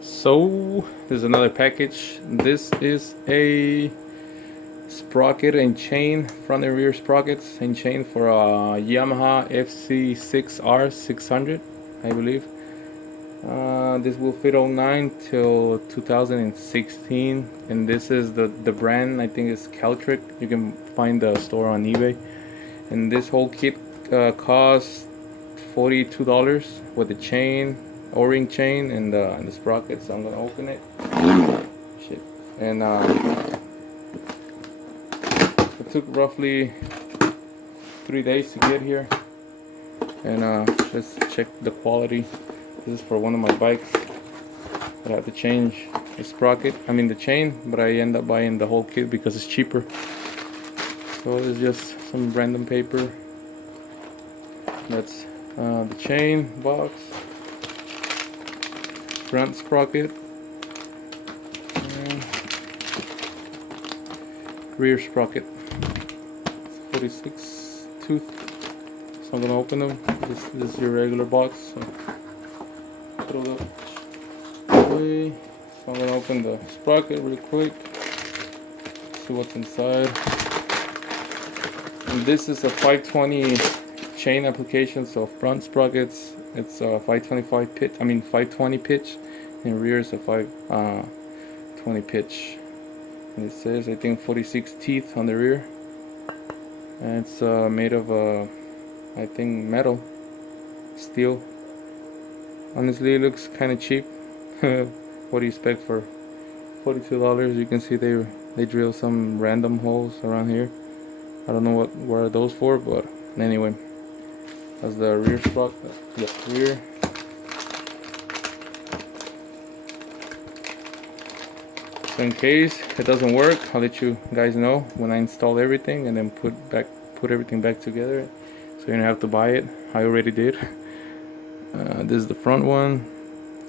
So there's another package. This is a sprocket and chain, front and rear sprockets and chain for a Yamaha fz6r 600, I believe. This will fit 09 till 2016, and this is the brand. I think it's Caltric. You can find the store on eBay, and this whole kit costs $42 with the chain, O-ring chain, and the sprockets. So I'm gonna open it. Shit. And it took roughly 3 days to get here. And let's check the quality. This is for one of my bikes. I have to change the sprocket, the chain, but I end up buying the whole kit because it's cheaper. So it's just some random paper. That's the chain box, front sprocket, and rear sprocket. 46 tooth. So I'm gonna open them. This is your regular box. So throw that away. So I'm gonna open the sprocket real quick. See what's inside. And this is a 520 chain application. So front sprockets, it's a 525 pitch. 520 pitch, and rear is a 520 pitch. And it says, I think, 46 teeth on the rear. And it's made of I think metal, steel. Honestly, it looks kind of cheap. What do you expect for $42? You can see they drill some random holes around here. I don't know what are those for, but anyway, that's the rear sprocket. Yeah, rear. So in case it doesn't work, I'll let you guys know when I install everything and then put everything back together. So you don't have to buy it. I already did. This is the front one.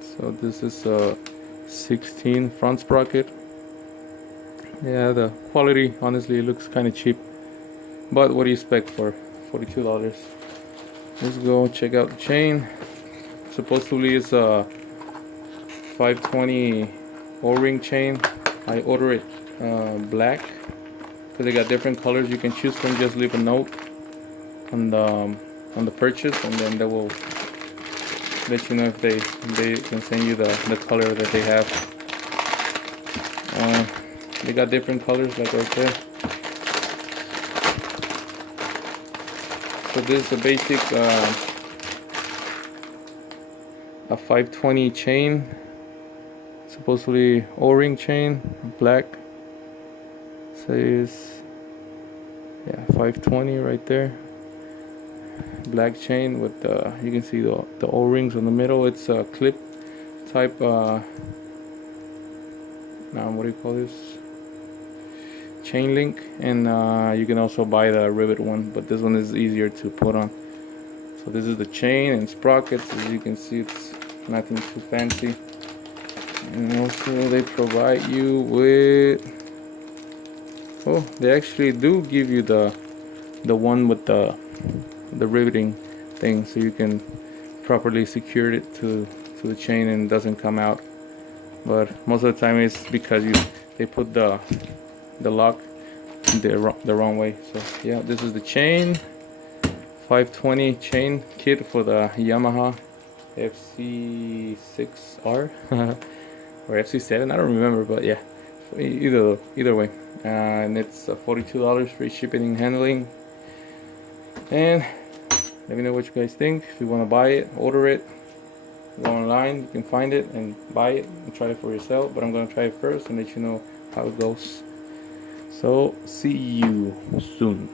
So this is a 16 front sprocket. Yeah, the quality honestly looks kind of cheap, but what do you expect for $42? Let's go check out the chain. Supposedly it's a 520 O-ring chain. I order it black because they got different colors you can choose from. Just leave a note on the purchase, and then they will let you know if they can send you the color that they have. They got different colors like right there. So this is a basic a 520 chain, supposedly O-ring chain, black. Says, yeah, 520 right there. Black chain with you can see the O-rings on the middle. It's a clip type what do you call this, chain link, and you can also buy the rivet one, but this one is easier to put on. So this is the chain and sprockets. As you can see, it's nothing too fancy. And also they provide you with, oh, they actually do give you the one with the riveting thing, so you can properly secure it to the chain and it doesn't come out. But most of the time it's because they put the lock the wrong way. So yeah, this is the chain, 520 chain kit for the Yamaha fz6r or fz7, I don't remember, but yeah, either way. And it's $42, free shipping and handling. And let me know what you guys think. If you want to buy it, order it, go online, you can find it and buy it and try it for yourself. But I'm going to try it first and let you know how it goes. So see you soon.